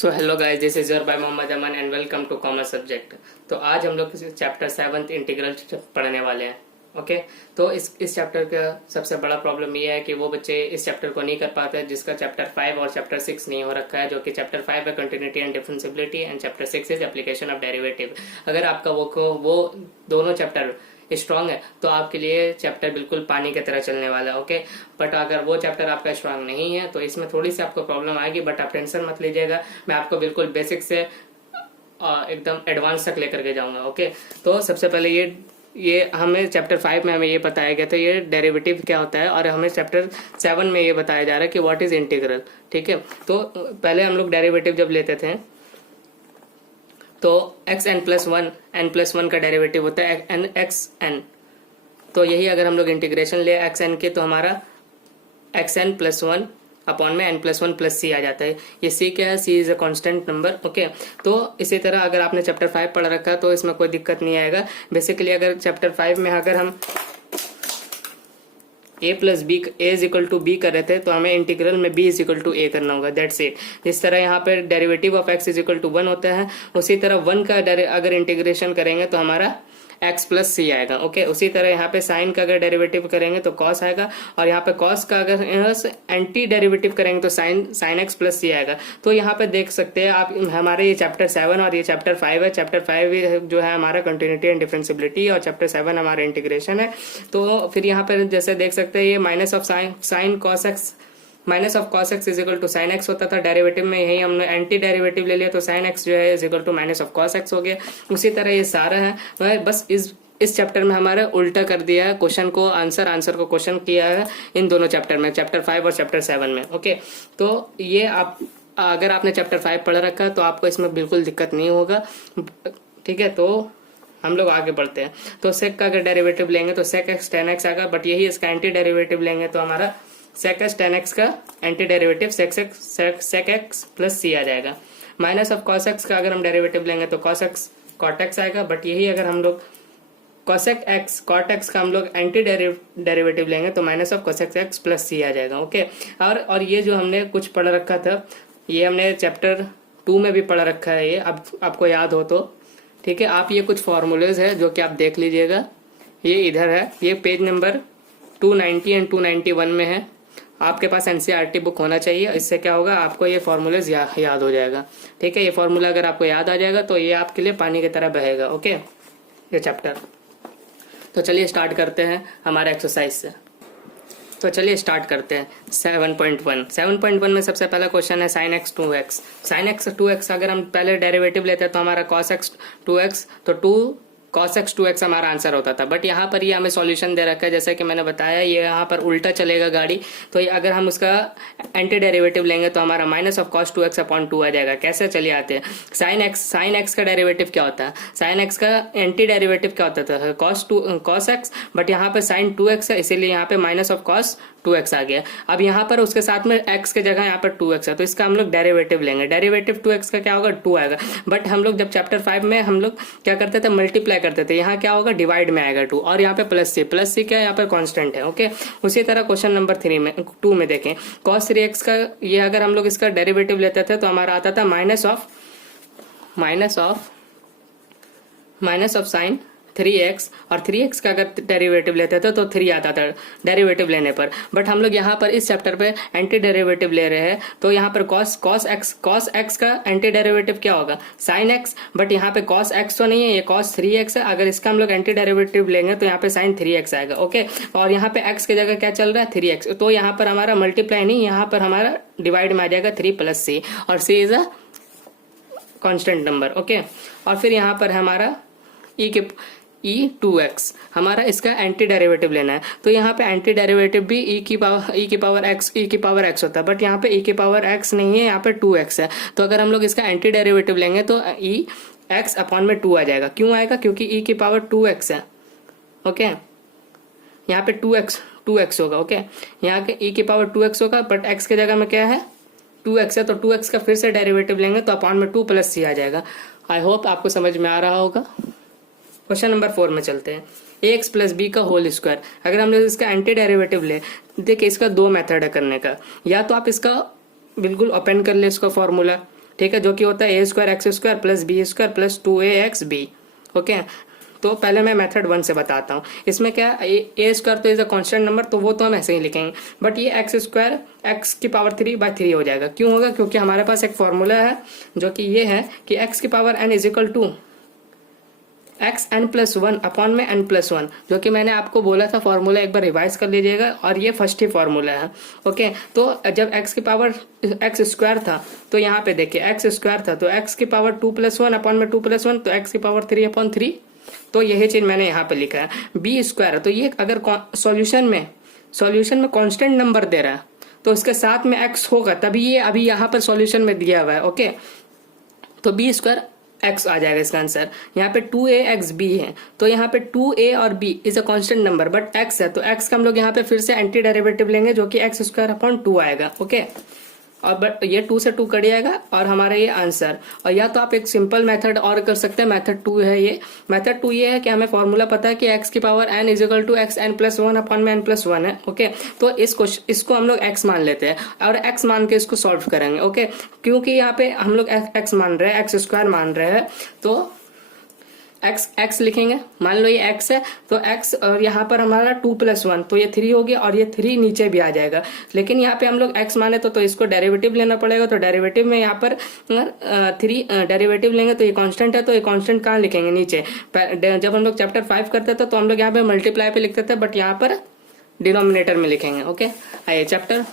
So hello guys, this is your by Mohammad Aman and welcome to commerce subject. तो आज हम लोग चैप्टर 7 इंटीग्रल पढ़ने वाले हैं। ओके तो इस चैप्टर का सबसे बड़ा प्रॉब्लम ये है कि वो बच्चे इस चैप्टर को नहीं कर पाते हैं जिसका चैप्टर 5 और चैप्टर 6 नहीं हो रखा है, जो कि चैप्टर 5 है continuity and differentiability and chapter 6 is application of derivative. अगर आपका वो दोनों चैप्टर स्ट्रांग है तो आपके लिए चैप्टर बिल्कुल पानी की तरह चलने वाला है। ओके बट अगर वो चैप्टर आपका स्ट्रांग नहीं है तो इसमें थोड़ी सी आपको प्रॉब्लम आएगी, बट आप टेंशन मत लीजिएगा। मैं आपको बिल्कुल बेसिक से एकदम एडवांस तक लेकर के जाऊंगा। ओके तो सबसे पहले ये हमें चैप्टर 5 में हमें ये बताया गया था ये डेरिवेटिव क्या होता है, और हमें चैप्टर 7 में ये बताया जा रहा है कि व्हाट इज इंटीग्रल। ठीक है, तो पहले हम लोग डेरिवेटिव जब लेते थे तो एक्स एन प्लस वन का डेरिवेटिव होता है एन एक्स एन। तो यही अगर हम लोग इंटीग्रेशन ले एक्स एन के तो हमारा X N plus one upon में N plus one plus C आ जाता है। ये सी क्या है? C is a constant number. Okay तो इसी तरह अगर आपने चैप्टर 5 पढ़ रखा तो इसमें कोई दिक्कत नहीं आएगा। बेसिकली अगर चैप्टर 5 में अगर हम a plus B A is equal to B कर रहे थे तो हमें इंटीग्रल में b is equal to A करना होगा। That's it. जिस तरह यहाँ पे derivative of x is equal to 1 होता है, उसी तरह 1 का अगर इंटीग्रेशन करेंगे तो हमारा x प्लस सी आएगा। ओके उसी तरह यहाँ पे साइन का अगर डेरिवेटिव करेंगे तो cos आएगा, और यहाँ पे cos का अगर एंटी डेरिवेटिव करेंगे तो साइन x प्लस सी आएगा। तो यहाँ पे देख सकते हैं आप हमारे ये चैप्टर 7 और ये चैप्टर 5 है। चैप्टर 5 जो है हमारा कंटिन्यूटी एंड डिफरेंशिएबिलिटी और चैप्टर 7 हमारा इंटीग्रेशन है। तो फिर यहाँ पे जैसे देख सकते हैं ये minus of sine cos X minus of cos X is equal to sine X होता था डेरिवेटिव में, यही हमने एंटी डेरिवेटिव ले लिया तो साइन एक्स जो है is equal to minus of cos X हो गया। उसी तरह ये सारा है, बस इस चैप्टर में हमारा उल्टा कर दिया है क्वेश्चन को, आंसर को क्वेश्चन किया है इन दोनों चैप्टर में, चैप्टर 5 और चैप्टर 7 में। ओके तो ये आप अगर आपने चैप्टर 5 पढ़ रखा है तो आपको इसमें बिल्कुल दिक्कत नहीं होगा। ठीक है, तो हम लोग आगे बढ़ते हैं। तो सेक का अगर डेरिवेटिव लेंगे तो सेक एक्स टेन एक्स आएगा, बट यही इसका एंटी डेरिवेटिव लेंगे तो हमारा सेक एक्स टेन एक्स का anti derivative sec X plus C आ जाएगा। माइनस ऑफ कॉस एक्स का अगर हम डेरिवेटिव लेंगे तो कॉस एक्स कॉट एक्स आएगा, बट यही अगर हम लोग कॉसेक एक्स कॉट एक्स का हम लोग एंटी डेरिवेटिव लेंगे तो minus of cosec X plus C आ जाएगा। ओके और ये जो हमने कुछ पढ़ रखा था ये हमने चैप्टर 2 में भी पढ़ रखा है, ये अब आपको याद हो तो ठीक है। आप ये कुछ फॉर्मूलेज है जो कि आप देख लीजिएगा, ये इधर है, ये पेज नंबर 290 एंड 291 में है। आपके पास एनसीईआरटी बुक होना चाहिए, इससे क्या होगा आपको ये फॉर्मूलेज याद हो जाएगा। ठीक है, ये फॉर्मूला अगर आपको याद आ जाएगा तो ये आपके लिए पानी की तरह बहेगा। ओके ये चैप्टर। तो चलिए स्टार्ट करते हैं हमारे एक्सरसाइज से। तो चलिए स्टार्ट करते हैं 7.1 में सबसे पहला क्वेश्चन है sine x 2x। Sine x 2x अगर हम पहले डेरिवेटिव लेते हैं तो हमारा कॉस एक्स 2x, तो 2 cos x 2x हमारा आंसर होता था। बट यहाँ पर ये हमें सॉल्यूशन दे रखा है, जैसे कि मैंने बताया ये यहाँ पर उल्टा चलेगा गाड़ी। तो अगर हम उसका एंटी डेरिवेटिव लेंगे तो हमारा minus of cos 2x upon 2 आ जाएगा। कैसे, चलिए आते हैं। साइन एक्स का डेरिवेटिव क्या होता है? साइन एक्स का एंटी डेरिवेटिव क्या होता था? cos x, बट यहाँ पे साइन 2x है इसीलिए यहाँ पे माइनस ऑफ cos 2x आ गया। अब यहाँ पर उसके साथ में x के जगह यहाँ पर 2x है तो इसका हम लोग डेरिवेटिव लेंगे। डेरिवेटिव 2x का क्या होगा? 2 आएगा। बट हम लोग जब चैप्टर 5 में हम लोग क्या करते थे? मल्टीप्लाई करते थे। यहाँ क्या होगा? डिवाइड में आएगा 2, और यहाँ पे प्लस सी क्या है? यहाँ पे कांस्टेंट है। ओके उसी तरह क्वेश्चन नंबर 2 में देखें, cos 3x का ये अगर हम लोग इसका डेरिवेटिव लेते थे तो हमारा आता था माइनस ऑफ साइन 3x, और 3x का अगर डेरिवेटिव लेते थे तो 3 आता था डेरिवेटिव लेने पर। बट हम लोग यहाँ पर इस चैप्टर पे एंटी डेरिवेटिव ले रहे हैं तो यहाँ पर cos x का एंटी डेरिवेटिव क्या होगा? sin x, बट यहाँ पे cos x तो नहीं है, ये cos 3x है। अगर इसका हम लोग एंटी डेरिवेटिव लेंगे तो यहाँ पे sin 3x आएगा। ओके और यहाँ पे x की जगह क्या चल रहा है? 3x, तो यहाँ पर हमारा मल्टीप्लाई नहीं, यहाँ पर हमारा डिवाइड में आ जाएगा 3 प्लस सी, और c is a constant number. Okay और फिर यहाँ पर हमारा e2x हमारा इसका एंटी डेरिवेटिव लेना है। तो यहाँ पे एंटी डेरिवेटिव भी e की पावर x होता है, बट यहाँ पे e की पावर x नहीं है, यहाँ पे 2x है। तो अगर हम लोग इसका एंटी डेरिवेटिव लेंगे तो e x अपॉन में 2 आ जाएगा। क्यों आएगा? क्योंकि e की पावर 2x है। ओके यहाँ पे 2x होगा। ओके यहाँ के e की पावर 2x होगा, बट x के जगह में क्या है? 2x है, तो 2x का फिर से डेरिवेटिव लेंगे तो अपॉन में 2 प्लस सी आ जाएगा। आई होप आपको समझ में आ रहा होगा। क्वेश्चन नंबर 4 में चलते हैं। ax प्लस बी का होल स्क्वायर, अगर हम लोग इसका एंटी डेरिवेटिव ले, देखिए इसका 2 मेथड है करने का। या तो आप इसका बिल्कुल ओपन कर ले इसका फॉर्मूला, ठीक है, जो कि होता है A square X square plus B square plus 2ax b। Okay, तो पहले मैं मेथड 1 से बताता हूँ। इसमें क्या ए स्क्वायर तो इज अ कांस्टेंट नंबर, तो वो तो हम ऐसे ही लिखेंगे, बट ये एक्स स्क्वायर एक्स की पावर 3/3 हो जाएगा। क्यों होगा? क्योंकि हमारे पास एक फॉर्मूला है जो कि ये है कि एक्स की power n is equal to X N plus one upon में n प्लस वन, जो कि मैंने आपको बोला था फॉर्मूला, एक बार रिवाइज कर लीजिएगा, और ये फर्स्ट ही फॉर्मूला है। ओके, तो जब x की पावर एक्स स्क्वायर था तो यहाँ पे देखिए एक्स स्क्वायर था, तो x की पावर 2+1 अपॉन में 2+1, तो x की पावर 3/3, तो यही चीज मैंने यहाँ पे लिखा है। बी स्क्वायर, तो ये अगर सॉल्यूशन में कांस्टेंट नंबर दे रहा है तो इसके साथ में x होगा, तभी ये अभी यहाँ पर सॉल्यूशन में दिया हुआ है। ओके, तो बी स्क्वायर x आ जाएगा इसका आंसर। यहाँ पे 2ax b है, तो यहाँ पे 2a और b is a constant number, but x है, तो x का हम लोग यहाँ पे फिर से एंटी डेरिवेटिव लेंगे, जो कि x स्क्वायर अपॉन 2 आएगा। ओके, और बट ये 2 से 2 कट जाएगा और हमारा ये आंसर। और या तो आप एक सिंपल मेथड और कर सकते हैं, मेथड 2 है ये। मेथड 2 ये है कि हमें फॉर्मूला पता है कि x की power n is equal to X N plus one upon में n प्लस वन है। ओके, तो इसको हम लोग x मान लेते हैं और x मान के इसको सॉल्व करेंगे। ओके, क्योंकि यहाँ पे हम लोग x मान रहे हैं, एक्स स्क्वायर मान रहे हैं, तो x लिखेंगे। मान लो ये x है, तो x और यहाँ पर हमारा 2+1, तो ये 3 हो गया, और ये 3 नीचे भी आ जाएगा। लेकिन यहाँ पे हम लोग x माने तो इसको डेरिवेटिव लेना पड़ेगा, तो डेरिवेटिव में यहाँ पर 3 डेरिवेटिव लेंगे, तो ये कांस्टेंट है, तो ये कांस्टेंट कहाँ लिखेंगे? नीचे। जब हम लोग चैप्टर 5 करते थे तो हम लोग यहाँ पे मल्टीप्लाई पे लिखते थे, बट यहाँ पर डिनोमिनेटर में लिखेंगे। ओके, आइए चैप्टर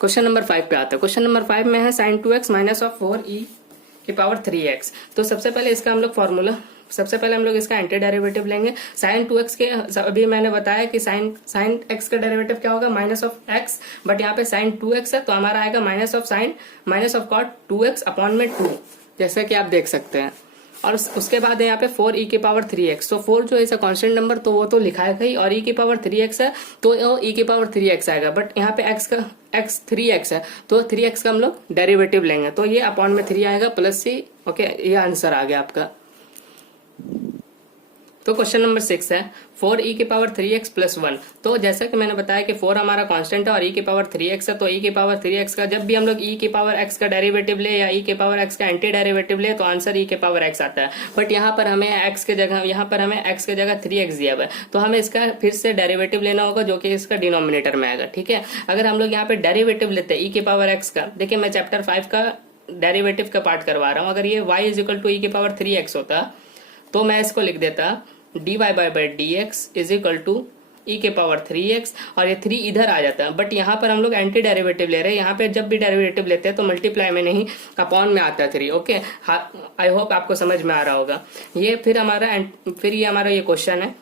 क्वेश्चन नंबर 5 पे आता है। क्वेश्चन नंबर 5 में है sin 2x minus of 4e की पावर 3x। तो सबसे पहले इसका हम लोग फॉर्मूला, सबसे पहले हम लोग इसका एंटी डेरिवेटिव लेंगे। sin 2x के अभी मैंने बताया कि sin x का डेरिवेटिव क्या होगा? माइनस ऑफ x, बट यहाँ पे sin 2x है, तो हमारा आएगा minus of cot 2x upon में 2, जैसा कि आप देख सकते हैं। और उसके बाद है यहाँ पे 4e की पावर 3x, तो 4 जो है कांस्टेंट नंबर, तो वो तो लिखा है ही, और e की पावर 3x है, तो e की पावर 3x आएगा, बट यहाँ पे x 3x है, तो 3x का हम लोग डेरिवेटिव लेंगे, तो ये अपॉन में 3 आएगा प्लस c। ओके, ये आंसर आ गया आपका। तो क्वेश्चन नंबर 6 है 4e की पावर 3x प्लस 1। तो जैसा कि मैंने बताया कि 4 हमारा कांस्टेंट है और e की पावर 3x है, तो e की पावर 3x का जब भी हम लोग e की पावर x का डेरिवेटिव ले या e की पावर x का एंटी डेरिवेटिव ले, तो आंसर e की पावर x आता है। बट यहाँ पर हमें x के जगह 3x दिया हुआ है, तो हमें इसका फिर से डेरिवेटिव लेना होगा, जो कि इसका डिनोमिनेटर में आएगा। ठीक है, अगर हम लोग यहाँ पे डेरिवेटिव लेते हैं e की पावर x का, देखिए मैं चैप्टर 5 का डेरिवेटिव का पार्ट करवा रहा हूँ। अगर ये y is equal to e की पावर 3x होता, तो मैं इसको लिख देता dy by dx is equal to e के पावर 3x, और ये 3 इधर आ जाता है। बट यहाँ पर हम लोग एंटी डेरिवेटिव ले रहे हैं, यहाँ पे जब भी डेरिवेटिव लेते हैं तो मल्टीप्लाई में नहीं अपॉन में आता है 3। ओके, आई होप आपको समझ में आ रहा होगा। ये फिर ये हमारा ये क्वेश्चन है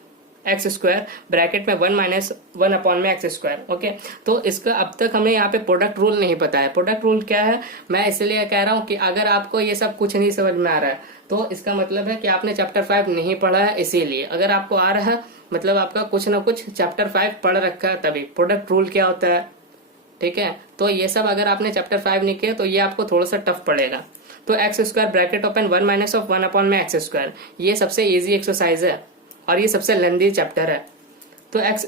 एक्स स्क्वायर ब्रैकेट में 1 माइनस 1 अपॉन में एक्स स्क्वायर। ओके, तो इसका अब तक हमें यहाँ पे प्रोडक्ट रूल नहीं पता है। प्रोडक्ट रूल क्या है, मैं इसलिए कह रहा हूँ कि अगर आपको ये सब कुछ नहीं समझ में आ रहा है, तो इसका मतलब है कि आपने चैप्टर 5 नहीं पढ़ा है। इसीलिए अगर आपको आ रहा है, मतलब आपका कुछ ना कुछ चैप्टर 5 पढ़ रखा है तभी। प्रोडक्ट रूल क्या होता है, ठीक है, तो ये सब अगर आपने चैप्टर 5 नहीं किया तो ये आपको थोड़ा सा टफ पड़ेगा। तो x square bracket open 1 minus of 1 upon में एक्स स्क्वायर, ये सबसे ईजी एक्सरसाइज है और ये सबसे लेंथी चैप्टर है।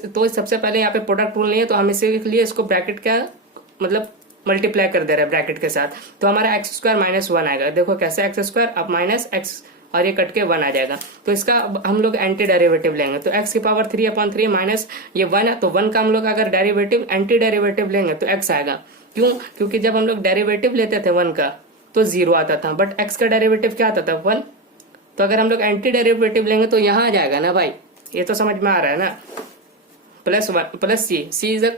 तो सबसे पहले यहाँ पे प्रोडक्ट रूल नहीं है, तो हम इसीलिए इसको ब्रैकेट का मतलब मल्टीप्लाई कर दे रहे हैं ब्रैकेट के साथ। तो हमारा एक्स स्क्वायर माइनस 1 आएगा। देखो कैसे एक्स स्क्वायर अब माइनस एक्स और ये कट के 1 आ जाएगा। तो इसका हम लोग एंटी डेरिवेटिव लेंगे, तो एक्स की पावर 3/3 माइनस ये 1 है, तो 1 का हम लोग अगर डेरिवेटिव एंटी डेरिवेटिव लेंगे तो एक्स आएगा। क्यों? क्योंकि जब हम लोग डेरिवेटिव लेते थे 1 का तो 0 आता था, बट एक्स का डेरिवेटिव क्या आता था 1। तो अगर हम लोग एंटी डेरिवेटिव लेंगे तो यहाँ आ जाएगा ना भाई, ये तो समझ में आ रहा है ना। Plus C is a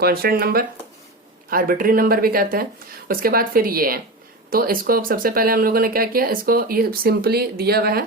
constant number, arbitrary number भी कहते हैं। उसके बाद फिर ये है, तो इसको अब सबसे पहले हम लोगों ने क्या किया, इसको ये सिंपली दिया हुआ है।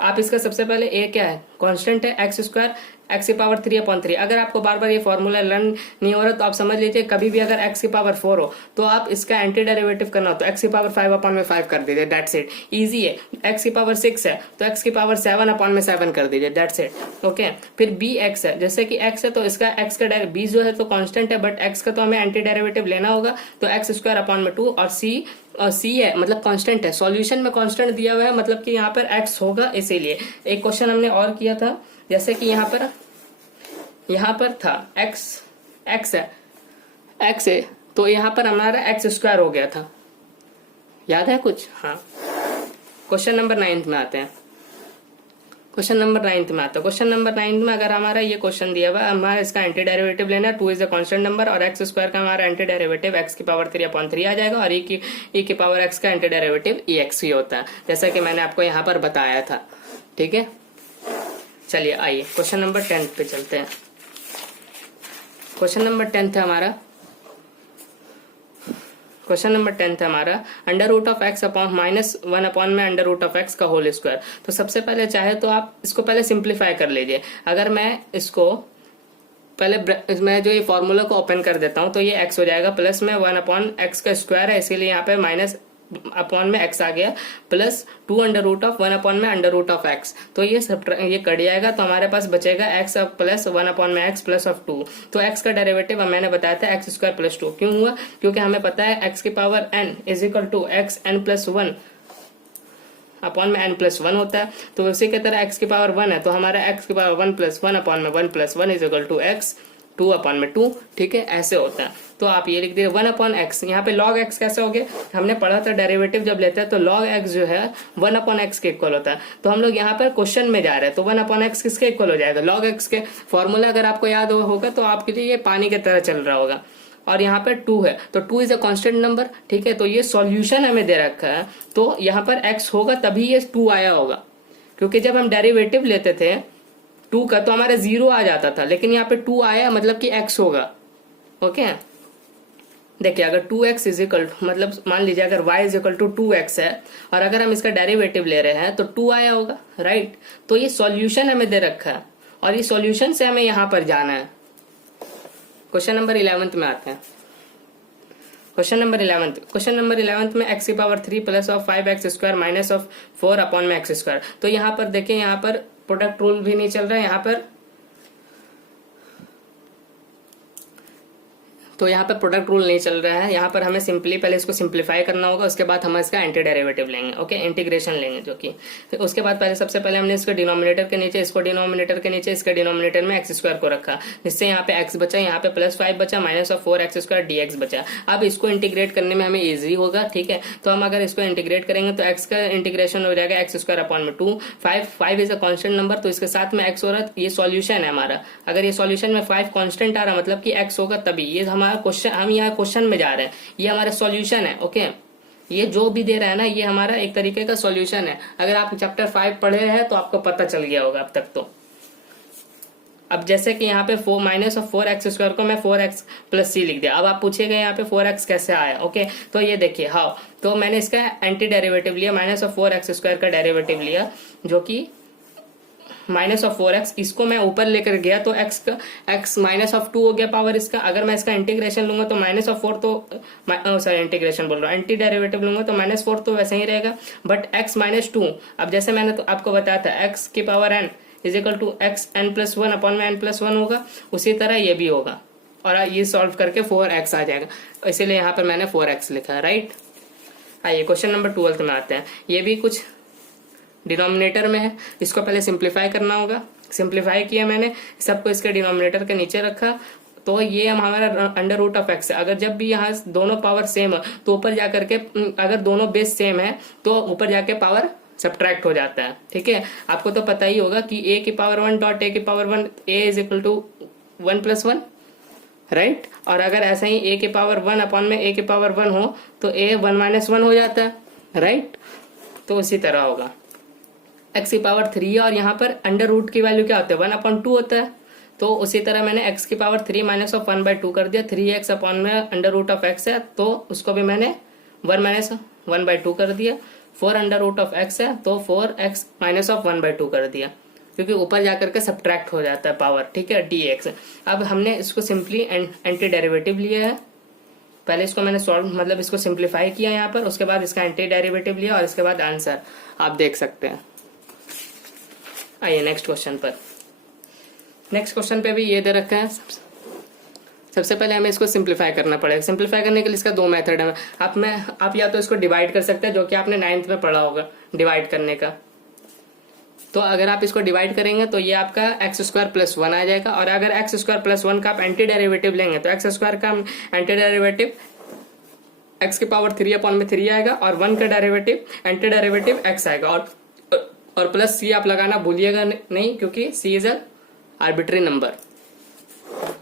आप इसका सबसे पहले ए क्या है, कांस्टेंट है एक्स स्क्वायर एक्स की पावर 3/3। अगर आपको बार बार ये फॉर्मूला लर्न नहीं हो रहा तो आप समझ लीजिए, कभी भी अगर एक्स की पावर 4 हो तो आप इसका एंटी डेरिवेटिव करना हो तो एक्स की पावर 5/5 कर दीजिए, दैट्स इट, इजी है। एक्स की पावर 6 है तो एक्स की पावर 7/7 कर दीजिए, दैट्स इट। ओके, फिर बी एक्स है, जैसे कि एक्स है तो इसका एक्स का बी जो है तो कांस्टेंट है, बट एक्स का तो हमें एंटी डेरिवेटिव लेना होगा, तो एक्स स्क्वायर अपॉन में 2, और सी है मतलब कांस्टेंट है, सॉल्यूशन में कांस्टेंट दिया हुआ है, मतलब कि यहाँ पर एक्स होगा। इसीलिए एक क्वेश्चन हमने और किया था, जैसे कि यहाँ पर था x एक्स है तो यहाँ पर हमारा एक्स स्क्वायर हो गया था, याद है कुछ? हाँ। क्वेश्चन नंबर 9 में आते हैं। क्वेश्चन नंबर 9 में आता है। क्वेश्चन नंबर 9 में अगर हमारा ये क्वेश्चन दिया हुआ है, हमारा इसका एंटी डेरिवेटिव लेना है। 2 इज अ कांस्टेंट नंबर और एक्स स्क्वायर का हमारा एंटी डेरिवेटिव एक्स की पावर 3/3 आ जाएगा और e की पावर एक्स का एंटी डेरिवेटिव ई एक्स ही होता है, जैसा कि मैंने आपको यहाँ पर बताया था। ठीक है, चलिए आइए क्वेश्चन नंबर 10 पे चलते हैं। क्वेश्चन नंबर 10 है हमारा, क्वेश्चन नंबर 10 है हमारा under root of X upon -1 upon में अंडर रूट ऑफ एक्स का होल स्क्वायर। तो सबसे पहले चाहे तो आप इसको पहले सिंप्लीफाई कर लीजिए। अगर मैं इसको पहले मैं जो ये फॉर्मूला को ओपन कर देता हूं तो ये x हो जाएगा प्लस में 1 अपॉन एक्स का स्क्वायर है, इसीलिए यहाँ पे माइनस अपॉन में x आ गया, plus 2 under root of 1 upon में अंडर रूट ऑफ x। तो ये कट जाएगा तो हमारे पास बचेगा x प्लस 1 अपॉन में x प्लस ऑफ 2। तो x का डेरिवेटिव मैंने बताया था x स्क्वायर प्लस 2। क्यों हुआ? क्योंकि हमें पता है x की power n is equal to X N plus 1 upon में n प्लस 1 होता है। तो उसी की तरह x की पावर 1 है तो हमारा x की पावर 1 प्लस 1 अपॉन में 1 plus 1 is equal to x 2 upon में 2। ठीक है, ऐसे होता है। तो आप ये लिख दीजिए 1 अपॉन एक्स। यहाँ पे log x कैसे हो गया? हमने पढ़ा था डेरिवेटिव जब लेते हैं तो log x जो है 1 अपॉन एक्स के इक्वल होता है। तो हम लोग यहाँ पर क्वेश्चन में जा रहे हैं तो 1 अपॉन एक्स किसके इक्वल हो जाएगा? log x के। फॉर्मूला अगर आपको याद होगा तो आपके लिए ये पानी की तरह चल रहा होगा। और यहाँ पर 2 है तो 2 इज अ कांस्टेंट नंबर। ठीक है, तो ये सॉल्यूशन हमें दे रखा है तो यहाँ पर x होगा तभी ये 2 आया होगा, क्योंकि जब हम डेरिवेटिव लेते थे 2 का तो हमारा 0 आ जाता था, लेकिन यहाँ पे 2 आया मतलब कि x होगा। ओके, देखिए अगर 2x इज इक्वल मतलब मान लीजिए अगर y is equal to 2x है और अगर हम इसका डेरिवेटिव ले रहे हैं तो 2 आया होगा, राइट। तो ये सॉल्यूशन हमें दे रखा है और ये सॉल्यूशन से हमें यहाँ पर जाना है। क्वेश्चन नंबर 11 में आते हैं। क्वेश्चन नंबर 11 में x की power 3 plus of 5x square minus of 4 upon में एक्स स्क्वायर। तो यहाँ पर देखिए यहाँ पर प्रोडक्ट रूल भी नहीं चल रहा है यहाँ पर, तो यहाँ पे प्रोडक्ट रूल नहीं चल रहा है। यहाँ पर हमें सिंपली पहले इसको सिंप्लीफाई करना होगा, उसके बाद हम इसका एंटी डेरिवेटिव लेंगे। ओके, इंटीग्रेशन लेंगे जो कि तो उसके बाद सबसे पहले हमने इसको डिनोमिनेटर के नीचे, इसको डिनोमिनेटर के नीचे, इसके डिनोमिनेटर में एक्स स्क्वायर को रखा, जिससे यहाँ पे एक्स बचा, यहाँ पे प्लस 5 बचा, minus of 4x square dx बचा। अब इसको इंटीग्रेट करने में हमें ईजी होगा। ठीक है, तो हम अगर इसको इंटीग्रेट करेंगे तो एक्स का इंटीग्रेशन हो जाएगा एक्स स्क्वायर अपॉन में 2। 5 इज अ कॉन्स्टेंट नंबर तो इसके साथ में एक्स हो रहा है। ये सॉल्यूशन है हमारा। अगर ये सॉल्यूशन में 5 कॉन्स्टेंट आ रहा मतलब कि एक्स होगा तभी। ये हमारा क्वेश्चन, हम यहाँ क्वेश्चन में जा रहे हैं, ये हमारा सॉल्यूशन है। ओके, ये जो भी दे रहा है ना ये हमारा एक तरीके का सॉल्यूशन है। अगर आप चैप्टर 5 पढ़े हैं तो आपको पता चल गया होगा अब तक। तो अब जैसे कि यहाँ पे 4 माइनस ऑफ 4x स्क्वायर को मैं 4x प्लस c लिख दिया। अब आप पूछेगा यहाँ पे 4x कैसे आया? ओके, तो ये देखिए हाउ, तो मैंने इसका एंटी डेरिवेटिव लिया, माइनस ऑफ 4x स्क्वायर का डेरिवेटिव लिया जो कि माइनस ऑफ 4x, इसको मैं ऊपर लेकर गया तो x माइनस ऑफ 2 हो गया पावर इसका। अगर मैं इसका इंटीग्रेशन लूंगा तो माइनस ऑफ 4 तो सॉरी इंटीग्रेशन बोल रहा हूँ, एंटी डेरिवेटिव लूंगा तो -4 तो वैसे ही रहेगा, बट x माइनस 2। अब जैसे मैंने तो आपको बताया था x की power n is equal to X N plus 1 upon में n प्लस 1 होगा, उसी तरह ये भी होगा और ये सॉल्व करके 4x आ जाएगा, इसीलिए यहाँ पर मैंने 4x लिखा है, राइट। आइए क्वेश्चन नंबर 12 में आते हैं। ये भी कुछ डिनोमिनेटर में है, इसको पहले सिंप्लीफाई करना होगा। सिंप्लीफाई किया मैंने, सबको इसके डिनोमिनेटर के नीचे रखा तो ये हमारा अंडर रूट ऑफ एक्स है। अगर जब भी यहाँ दोनों पावर सेम है तो ऊपर जाकर के, अगर दोनों बेस सेम है तो ऊपर जाके पावर सब्ट्रैक्ट हो जाता है। ठीक है, आपको तो पता ही होगा कि a की पावर 1 डॉट a की power 1 a is equal to 1 plus 1, right. और अगर ऐसा ही a की पावर 1 अपॉन में a की पावर 1 हो तो a 1 माइनस 1 हो जाता है, राइट। तो उसी तरह होगा x की पावर 3 है और यहाँ पर अंडर रूट की वैल्यू क्या होता है? 1/2 होता है। तो उसी तरह मैंने x की पावर 3 माइनस ऑफ 1/2 कर दिया। 3x अपॉन में अंडर रूट ऑफ x है तो उसको भी मैंने 1 माइनस 1/2 कर दिया। 4 अंडर रूट ऑफ x है तो 4x माइनस ऑफ 1/2 कर दिया, क्योंकि ऊपर जाकर के सब्ट्रैक्ट हो जाता है पावर। ठीक है, dx। अब हमने इसको सिंपली एंटी डेरिवेटिव लिया है। पहले इसको मैंने सॉल्व मतलब इसको सिंप्लीफाई किया यहाँ पर, उसके बाद इसका एंटी डेरिवेटिव लिया और इसके बाद आंसर आप देख सकते हैं। आइए नेक्स्ट क्वेश्चन पर। नेक्स्ट क्वेश्चन पे भी ये दे रखा है। सबसे पहले हमें इसको सिंप्लीफाई करना पड़ेगा। सिंप्लीफाई करने के लिए इसका 2 मेथड है। आप या तो इसको डिवाइड कर सकते हैं, जो कि आपने 9th में पढ़ा होगा डिवाइड करने का। तो अगर आप इसको डिवाइड करेंगे तो ये आपका एक्स स्क्वायर प्लस वन आ जाएगा, और अगर एक्स स्क्वायर प्लस वन का आप एंटी डेरिवेटिव लेंगे तो एक्स स्क्वायर का एंटी डेरिवेटिव एक्स की पावर 3 अपॉन में 3 आएगा, और वन का डेरिवेटिव एंटी डेरिवेटिव एक्स आएगा, और प्लस सी आप लगाना भूलिएगा नहीं, क्योंकि सी इज अ आर्बिट्री नंबर।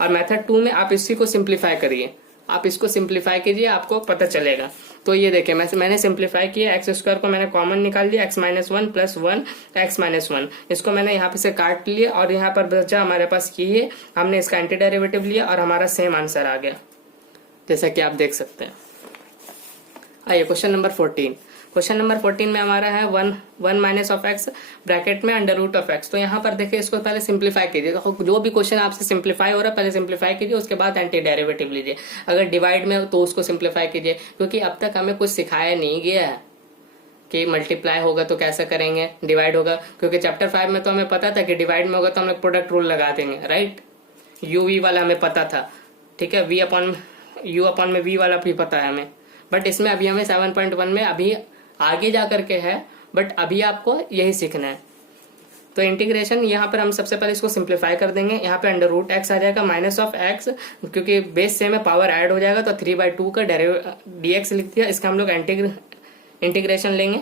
और मेथड 2 में आप इसी को सिंप्लीफाई करिए, आप इसको सिंप्लीफाई कीजिए, आपको पता चलेगा। तो ये देखिए मैंने सिंप्लीफाई किया, एक्स स्क्वायर को मैंने कॉमन निकाल दिया, x minus one plus one x minus one, इसको मैंने यहाँ पे से काट लिया, और यहाँ पर बचा हमारे पास ये है, हमने इसका एंटी डेरिवेटिव लिया और हमारा सेम आंसर आ गया, जैसा कि आप देख सकते हैं। आइए क्वेश्चन नंबर 14। क्वेश्चन नंबर 14 में हमारा है one minus of x bracket में अंडर रूट ऑफ एक्स। तो यहाँ पर देखिए इसको पहले सिंप्लीफाई कीजिए, तो जो भी क्वेश्चन आपसे सिंप्लीफाई हो रहा है पहले सिंप्लीफाई कीजिए, उसके बाद एंटी डेरिवेटिव लीजिए। अगर डिवाइड में हो तो उसको सिंप्लीफाई कीजिए, क्योंकि अब तक हमें कुछ सिखाया नहीं गया है कि मल्टीप्लाई होगा तो कैसे करेंगे, डिवाइड होगा, क्योंकि चैप्टर 5 में तो हमें पता था कि डिवाइड में होगा तो हम लोग प्रोडक्ट रूल लगा देंगे, राइट। यू वी वाला हमें पता था, ठीक है, यू अपॉन में वी वाला भी पता है हमें, बट इसमें अभी हमें 7.1 में अभी आगे जा करके है, बट अभी आपको यही सीखना है। तो इंटीग्रेशन यहाँ पर हम सबसे पहले इसको सिंप्लीफाई कर देंगे, यहाँ पे अंडर रूट एक्स आ जाएगा माइनस ऑफ एक्स, क्योंकि बेस सेम है पावर ऐड हो जाएगा, तो 3/2 का dx लिख दिया, इसका हम लोग इंटीग्रेशन लेंगे।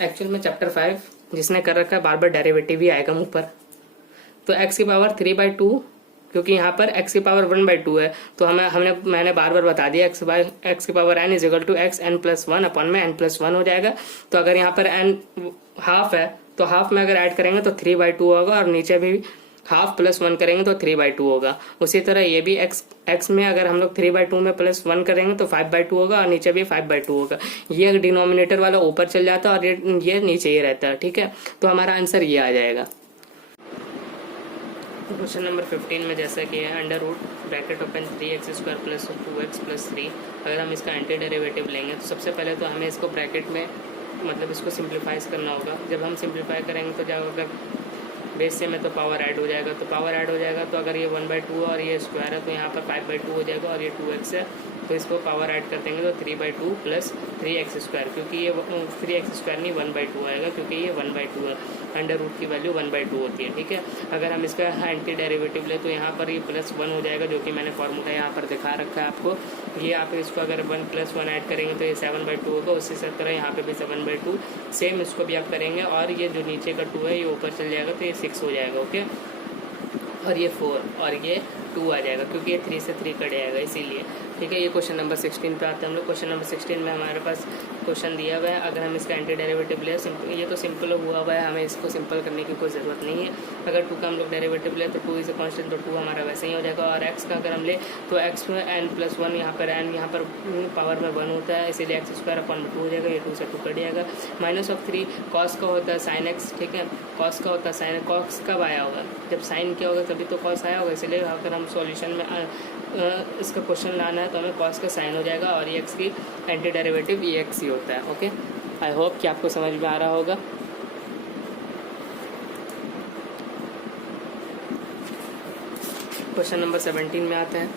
एक्चुअल में चैप्टर 5 जिसने कर रखा है बार बार डेरिवेटिव ही आएगा मुंह पर। तो x की पावर 3/2, क्योंकि यहाँ पर x की पावर 1/2 है, तो मैंने बार बार बता दिया x की power n is equal to X N plus one upon में n+1 हो जाएगा। तो अगर यहाँ पर n हाफ है तो हाफ में अगर ऐड करेंगे तो 3/2 होगा, और नीचे भी हाफ प्लस 1 करेंगे तो 3/2 होगा। उसी तरह ये भी x में अगर हम लोग 3/2 में प्लस 1 करेंगे तो 5/2 होगा, और नीचे भी 5/2 होगा। ये डिनोमिनेटर वाला ऊपर चल जाता है और ये नीचे ही रहता है, ठीक है। तो हमारा आंसर ये आ जाएगा। क्वेश्चन नंबर 15 में जैसा कि है under root bracket open 3x square plus 2x plus 3, अगर हम इसका एंटी डेरिवेटिव लेंगे तो सबसे पहले तो हमें इसको ब्रैकेट में मतलब इसको सिंप्लीफाइज करना होगा। जब हम सिंप्लीफाई करेंगे तो जब अगर बेस से में तो पावर ऐड हो जाएगा, तो पावर ऐड हो जाएगा, तो अगर ये 1/2 और ये स्क्वायर है तो यहाँ पर 5/2 हो जाएगा, और ये 2x है तो इसको पावर ऐड कर देंगे तो 3/2 प्लस 3x स्क्वायर, क्योंकि ये 3x स्क्वायर नहीं 1/2 आएगा, क्योंकि ये 1/2 है, अंडर रूट की वैल्यू 1/2 होती है, ठीक है। अगर हम इसका एंटी डेरिवेटिव ले तो यहाँ पर ये प्लस 1 हो जाएगा, जो कि मैंने फॉर्मूला यहाँ पर दिखा रखा है आपको। ये आप इसको अगर 1 + 1 ऐड करेंगे तो ये 7/2 होगा, उसी तरह यहाँ पे भी 7/2 सेम इसको भी आप करेंगे, और ये जो नीचे का 2 है ये ऊपर चल जाएगा तो ये 6 हो जाएगा, ओके। और ये 4 और ये 2 आ जाएगा, क्योंकि ये 3 से 3 कट जाएगा इसीलिए, ठीक है। ये क्वेश्चन नंबर 16 पे आते हैं हम लोग। क्वेश्चन नंबर 16 में हमारे पास क्वेश्चन दिया हुआ है, अगर हम इसका एंटी डेरिवेटिव ले, ये तो सिंपल हुआ हुआ है, हमें इसको सिंपल करने की कोई ज़रूरत नहीं है। अगर 2 का हम लोग डेरिवेटिव ले तो 2 इज अ कांस्टेंट, तो 2 हमारा वैसे ही हो जाएगा। और x का अगर हम ले तो x में n+1, यहाँ पर n यहाँ पर पावर में 1 होता है, इसीलिए x स्क्वायर अपॉन 2 हो जाएगा, ये 2 से 2 कट जाएगा। -3 कॉस का होता है साइन x, ठीक है, कॉस का होता है साइन। कॉस कब आया होगा? जब साइन किया होगा तभी तो कॉस आया होगा, इसलिए अगर हम सॉल्यूशन में इसका क्वेश्चन लाना है तो हमें कॉस का साइन हो जाएगा, और ये एक्स की एंटी डेरिवेटिव ये एक्स ही होता है, ओके। आई होप कि आपको समझ में आ रहा होगा। क्वेश्चन नंबर 17 में आते हैं।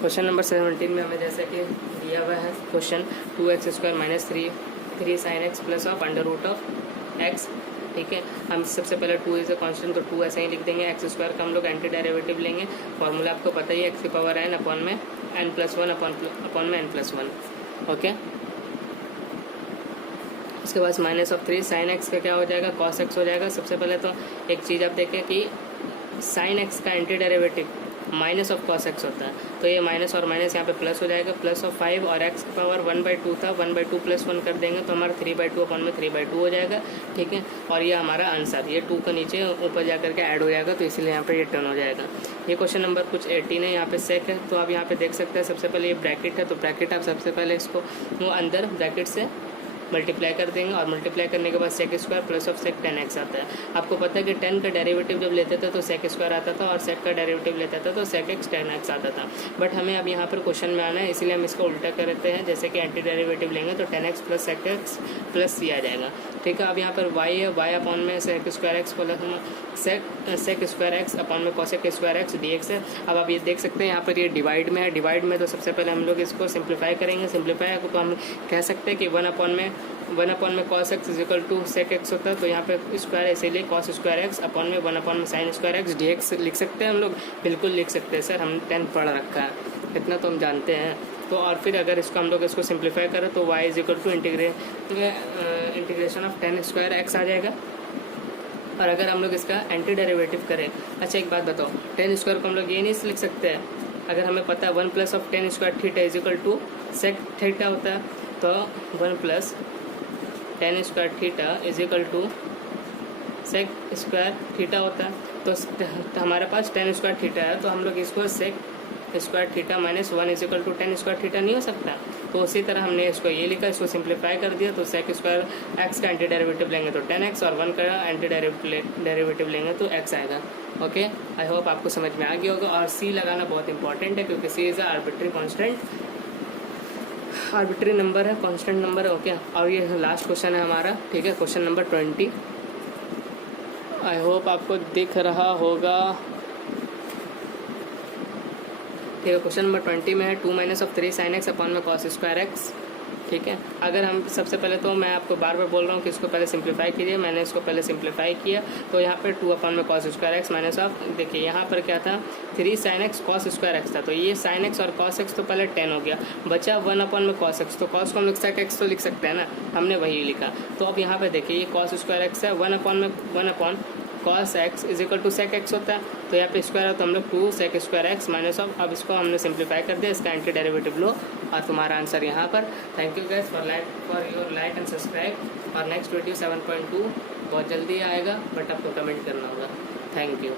क्वेश्चन नंबर 17 में हमें जैसे कि दिया हुआ है question 2x square minus 3 sin x plus of under root of x, ठीक है। हम सबसे पहले 2 इज अ कांस्टेंट, तो 2 ऐसे ही लिख देंगे। एक्स स्क्वायर का हम लोग एंटी डेरिवेटिव लेंगे, फॉर्मूला आपको पता ही है, एक्स की पावर n अपॉन में n+1 अपॉन में n+1, ओके। उसके बाद -3 sin x का क्या हो जाएगा, cos x हो जाएगा। सबसे पहले तो एक चीज़ आप देखें कि sin x का anti derivative minus of cos x होता है, तो ये माइनस और माइनस यहाँ पे प्लस हो जाएगा, प्लस ऑफ 5, और x की पावर 1/2 था, 1/2 + 1 कर देंगे तो हमारा 3/2 अपॉन में 3/2 हो जाएगा, ठीक है। और ये हमारा आंसर, ये 2 का नीचे ऊपर जा करके ऐड हो जाएगा, तो इसीलिए यहाँ पे ये टर्न हो जाएगा। ये क्वेश्चन नंबर कुछ 18 है, यहाँ पे सेक है, तो आप यहाँ पे देख सकते हैं। सबसे पहले ये ब्रैकेट है, तो ब्रैकेट आप सबसे पहले इसको वो अंदर ब्रैकेट से मल्टीप्लाई कर देंगे, और मल्टीप्लाई करने के बाद sec square plus of sec 10x आता है। आपको पता है कि 10 का डेरिवेटिव जब लेते थे तो सेक स्क्वायर आता था, और सेक का डेरिवेटिव लेता था तो सेक x 10x आता था। बट हमें अब यहाँ पर क्वेश्चन में आना है, इसलिए हम इसको उल्टा करते हैं। जैसे कि एंटी डेरिवेटिव लेंगे तो 10x plus sec x plus c आ जाएगा, ठीक है। अब यहाँ पर y है, y अपॉन में sec square x plus sec square x upon में कॉसेक स्क्वायर x dx है। अब आप ये देख सकते हैं यहाँ पर ये डिवाइड में है, डिवाइड में तो सबसे पहले हम लोग इसको सिंप्लीफाई करेंगे। सिंप्लीफाई को तो हम कह सकते हैं कि 1 अपॉन में वन अपॉन में cos X is equal to sec X होता है, तो यहाँ पे स्क्वायर इसीलिए कॉस स्क्वायर एक्स अपॉन में वन अपॉन में sine square X D X लिख सकते हैं हम लोग, बिल्कुल लिख सकते हैं सर, हम 10th पढ़ रखा है, इतना तो हम जानते हैं। तो और फिर अगर इसको हम लोग इसको सिंप्लीफाई करें तो y is equal to integration of 10 square X आ जाएगा। और अगर हम लोग इसका एंटी डेरिवेटिव करें, अच्छा एक बात बताओ, 10 स्क्वायर को हम लोग ये नहीं लिख सकते हैं, अगर हमें पता है 1 plus of 10 square theta is equal to sec theta होता है, तो 1 plus 10 square theta is equal to sec square theta होता है। तो हमारे पास 10 स्क्वायर थीटा है, तो हम लोग इसको sec square theta minus 1 is equal to 10 square theta नहीं हो सकता। तो उसी तरह हमने इसको ये लिखा, इसको सिंप्लीफाई कर दिया, तो सेक स्क्वायर एक्स का एंटी डेरिवेटिव लेंगे तो 10x और 1 का एंटी डेरिवेटिव लेंगे तो x आएगा। ओके, आई होप आपको समझ में आ गया होगा। और c लगाना बहुत इंपॉर्टेंट है, क्योंकि c is arbitrary constant, arbitrary number है, कॉन्स्टेंट नंबर है। ओके, और ये लास्ट क्वेश्चन है हमारा, ठीक है, क्वेश्चन नंबर 20। आई होप आपको दिख रहा होगा, ठीक है। क्वेश्चन नंबर 20 में है 2 minus of 3 sine x upon में कॉस स्क्वायर एक्स, ठीक है। अगर हम सबसे पहले, तो मैं आपको बार बार बोल रहा हूँ कि इसको पहले सिंप्लीफाई कीजिए, मैंने इसको पहले सिंप्लीफाई किया, तो यहाँ पर 2 अपॉन में cos square X minus of, देखिए यहाँ पर क्या था, 3 sine x cos square x था, तो ये साइन एक्स और कॉस एक्स तो पहले 10 हो गया, बचा 1 अपॉन में कॉस एक्स, तो कॉस को हम लोग सेक एक्स तो लिख सकते हैं ना, हमने वही लिखा। तो अब यहाँ पे देखिए ये कॉस स्क्वायर एक्स है, 1 upon cos X is equal to sec X होता है, तो यहाँ पे स्क्वायर है तो हम लोग 2 sec square X minus of, अब इसको हमने सिंप्लीफाई कर दिया, इसका एंटी डेरिवेटिव लो और तुम्हारा आंसर यहाँ पर। Thank you guys for your like and subscribe. और नेक्स्ट वीडियो 7.2 बहुत जल्दी आएगा, बट आपको कमेंट करना होगा। Thank you.